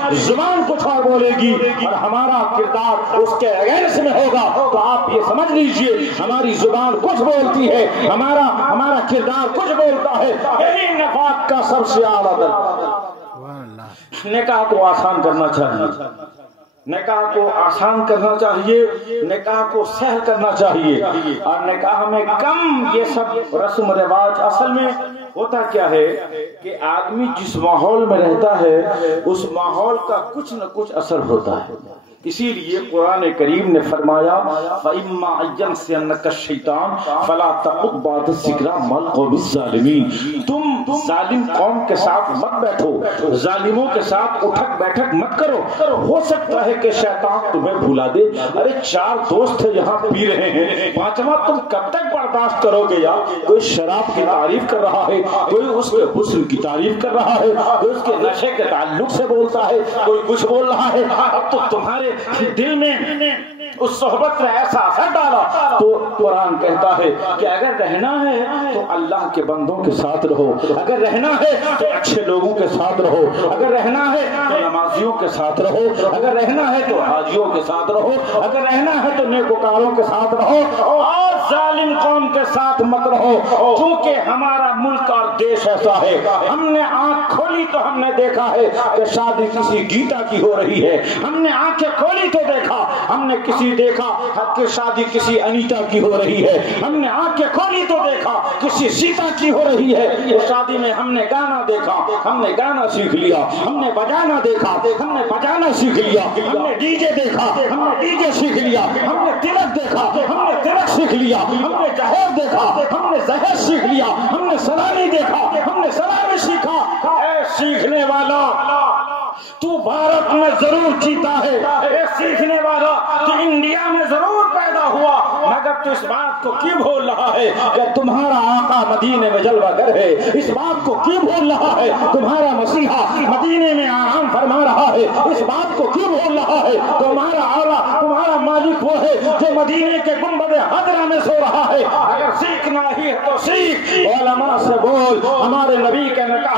زبان کچھ اور بولے گی اور ہمارا کردار اس کے اگینسٹ میں ہوگا تو آپ یہ سمجھ لیجئے ہماری زبان کچھ بولتی ہے، ہمارا کردار کچھ بولتا ہے۔ یہی نفاق کا سب سے اعلیٰ درجہ۔ نکاح کو آسان کرنا چاہیے، نکاح کو آسان کرنا چاہیے، نکاح کو سہل کرنا چاہیے، اور نکاح میں کم یہ سب رسم و رواج۔ اصل میں ہوتا کیا ہے کہ آدمی جس ماحول میں رہتا ہے اس ماحول کا کچھ نہ کچھ اثر ہوتا ہے۔ اسی لیے قرآن کریم نے فرمایا فَإِمَّا يَنْسِيَنَّكَ الشَّيْطَانُ فَلَا تَقْعُدْ بَعْدَ الذِّكْرَىٰ مَعَ الْقَوْمِ الظَّالِمِينَ۔ تم ظالم قوم کے ساتھ مت بیٹھو، ظالموں کے ساتھ اٹھک بیٹھک مت کرو، ہو سکتا ہے کہ شیطان تمہیں بھلا دے۔ ارے 4 دوست یہاں پی رہے ہیں، 5واں تم کب تک برداشت کرو گے یار؟ کوئی شراب کی تعریف کر رہا ہے، کوئی اس کے حسن کی تعریف کر رہا ہے، کوئی اس کے نشے کے تعلق سے بولتا ہے، کوئی کچھ بول رہا ہے۔ اب تو تمہارے دل میں اس صحبت نے ایسا اثر ڈالا تو قرآن کہتا ہے کہ اگر رہنا ہے تو اللہ کے بندوں کے ساتھ رہو، اگر رہنا ہے تو اچھے لوگوں کے ساتھ رہو، اگر رہنا ہے تو نمازیوں کے ساتھ رہو، اگر رہنا ہے تو حاجیوں کے ساتھ رہو، اگر رہنا ہے تو نیکوکاروں کے ساتھ رہو، اور ظالم قوم کے ساتھ مت رہو۔ چونکہ ہمارا ملک اور دیش ایسا ہے، ہم نے آنکھ کھولی تو ہم نے دیکھا ہے کہ شادی کسی گیتا کی ہو رہی ہے، ہم نے آنکھیں کھولی تو دیکھا، ہم نے دیکھا کہ شادی کسی انیتا کی ہو رہی ہے، ہم نے آنکھیں کھولی تو دیکھا کسی سیتا کی ہو رہی ہے۔ اس شادی میں ہم نے گانا دیکھا، ہم نے گانا سیکھ لیا، ہم نے بجانا دیکھا، ہم نے بجانا سیکھ لیا، ہم نے ڈی جے دیکھا، ہم نے ڈی جے سیکھ لیا، ہم نے تلک دیکھا، ہم نے تلک سیکھ لیا، ہم نے جہیز دیکھا، ہم نے جہیز سیکھ لیا، ہم نے سلامی دیکھا، ہم نے سلامی سیکھا۔ اے سیکھنے والا تو بھارت میں ضرور جیتا ہے، اے سیکھنے والا تو انڈیا میں ضرور پیدا ہوا، مگر تو اس بات کو کیوں بھول رہا ہے کہ تمہارا آقا مدینے میں جلوہ گر ہے؟ اس بات کو کیوں بھول رہا ہے تمہارا مسیحا مدینے میں آرام فرما رہا ہے؟ اس بات کو کیوں بھول رہا ہے تمہارا اولا تمہارا مالک وہ ہے جو مدینے کے گنبد خضرا میں سو رہا ہے؟ اگر سیکھنا ہی ہے تو سیکھ، علماء سے بول ہمارے نبی کے نکاح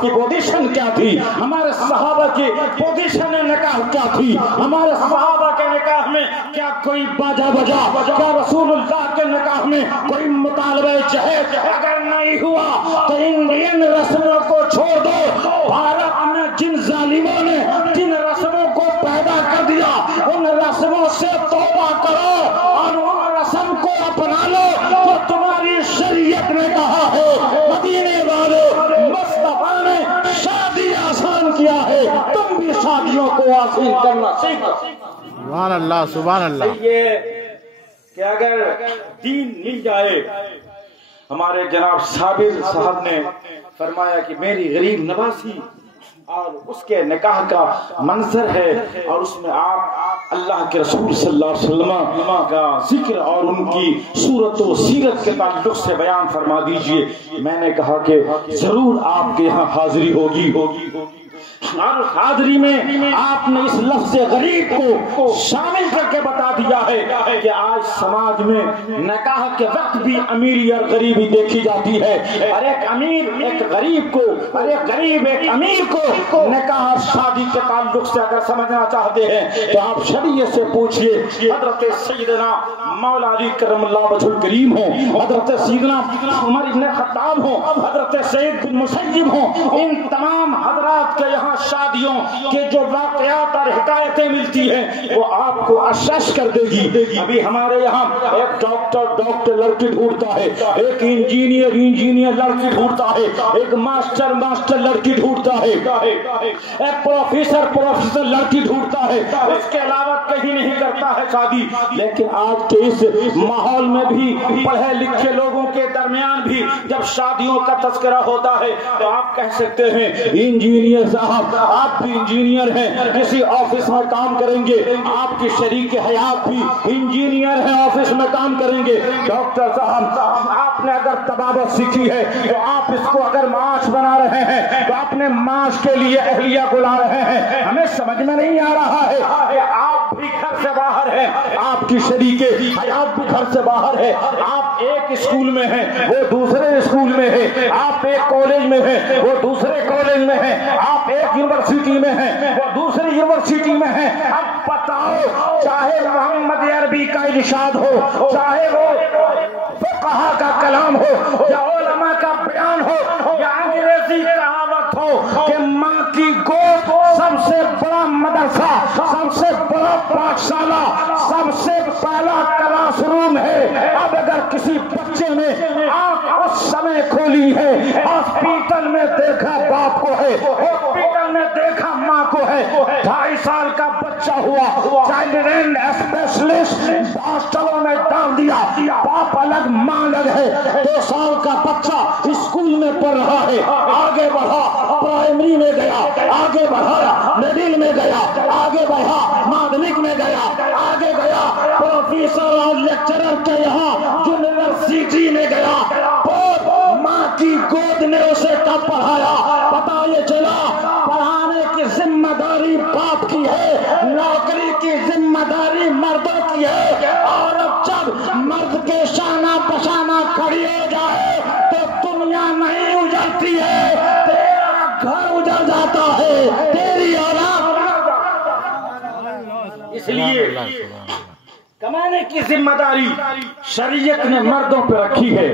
کی پوزیشن کیا تھی، ہمارے صحابہ کی پوزیشن نکاح کیا تھی، ہمارے صحابہ کے نکاح میں کیا کوئی باجا بجا، کیا رسول اللہ کے نکاح میں کوئی مطالبہ جہیز اگر نہیں ہوا تو انڈین رسموں کو چھوڑ دو۔ بھارت میں جن ظالموں نے جن رسموں کو پیدا کر دیا ان رسموں سے توبہ کرو اور ان رسم کو اپنا لو جو تمہاری شریعت نے کہا ہے۔ مدینے والوں مصطفیٰ نے شادی آسان کیا ہے، تم بھی شادیوں کو آسان کرنا سیکھو۔ سبحان اللہ سبحان اللہ۔ یہ کہ اگر دین مل جائے، ہمارے جناب صابر صاحب نے فرمایا کہ میری غریب نوازی اور اس کے نکاح کا منظر ہے، اور اس میں آپ اللہ کے رسول صلی اللہ علیہ وسلم کا ذکر اور ان کی صورت و سیرت کے تعلق سے بیان فرما دیجئے۔ میں نے کہا کہ ضرور آپ کے یہاں حاضری ہوگی، اور حاضری میں آپ نے اس لفظ غریب کو شامل کر کے بتا دیا ہے کہ آج سماج میں نکاح کے وقت بھی امیری اور غریبی دیکھی جاتی ہے، اور ایک امیر ایک غریب کو اور ایک غریب ایک امیر کو نکاح اور شادی کے تعلق سے اگر سمجھنا چاہتے ہیں تو آپ شریعت سے پوچھئے۔ حضرت سیدنا مولا علی کرم اللہ وجہ الکریم ہوں، حضرت سیدنا عمر بن خطاب ہوں، حضرت سعید بن مسیب ہوں، ان تمام حضرات کے یہاں شادیوں کے جو واقعات اور حکایتیں ملتی ہیں وہ آپ کو اشش کر دے گی۔ ابھی ہمارے یہاں ایک ڈاکٹر لڑکی ڈھونڈتا ہے، ایک انجینئر لڑکی ڈھونڈتا ہے، ایک ماسٹر لڑکی ڈھونڈتا ہے، ایک پروفیسر لڑکی ڈھونڈتا ہے، اس کے علاوہ کہیں نہیں کرتا ہے شادی۔ لیکن آج کے اس ماحول میں بھی پڑھے لکھے لوگوں کے درمیان بھی جب شادیوں کا تذکرہ ہوتا ہے تو آپ کہہ سکتے ہیں انجینئر صاحب آپ بھی انجینئر ہیں، کسی آفس میں کام کریں گے، آپ کی شریک حیات بھی انجینئر ہیں، آفس میں کام کریں گے۔ ڈاکٹر صاحب آپ نے اگر طبابت سیکھی ہے تو آپ اس کو اگر معاش بنا رہے ہیں تو اپنے معاش کے لیے اہلیہ بلا رہے ہیں۔ ہمیں سمجھ میں نہیں آ رہا ہے کہ آپ بھی گھر سے باہر ہے، آپ کی شریک حیات بھی گھر سے باہر ہے، آپ ایک اسکول میں ہیں وہ دوسرے اسکول میں ہے، آپ ایک کالج میں ہیں وہ دوسرے کالج میں ہیں، آپ ایک یونیورسٹی میں ہیں وہ دوسری یونیورسٹی میں ہیں۔ اب بتاؤ، چاہے محمد عربی کا ارشاد ہو، چاہے وہ فقہا کا کلام ہو یا علماء کا بیان ہو یا انگریزی کہاوت ہو کہ ماں کی گود سب سے بڑا مدرسہ، سب سے بڑا پاٹھشالہ، سب سے پہلا کلاس روم ہے۔ اب اگر کسی بچے نے آنکھ اس سمے کھولی ہے، ہاسپٹل میں دیکھا باپ کو ہے، ہاسپٹل میں دیکھا ماں کو ہے، 2.5 سال کا بچہ ہوا، چائلڈ لائن اسپیشلسٹ ہاسپٹلوں میں ڈال دیا، باپ الگ ماں الگ ہے، 2 سال کا بچہ اسکول میں پڑھ رہا ہے، آگے بڑھا پرائمری میں گیا، آگے بڑھا مڈل میں گیا، آگے بڑھا مادھمک میں گیا، آگے گیا پروفیسر اور لیکچرر کے یہاں یونیورسٹی میں گیا، ماں کی گود نے اسے کب پڑھایا؟ پتا یہ چلا پڑھانے کی ذمہ داری باپ کی ہے، نوکری کی ذمہ داری مردوں کی ہے، اور اب جب مرد کے شانہ بشانہ کھڑی ہو جائے تو دنیا نہیں اجڑتی ہے، تیرا گھر اجڑ جاتا ہے، تیری اولاد۔ اس لیے کمانے کی ذمہ داری شریعت نے مردوں پہ رکھی ہے۔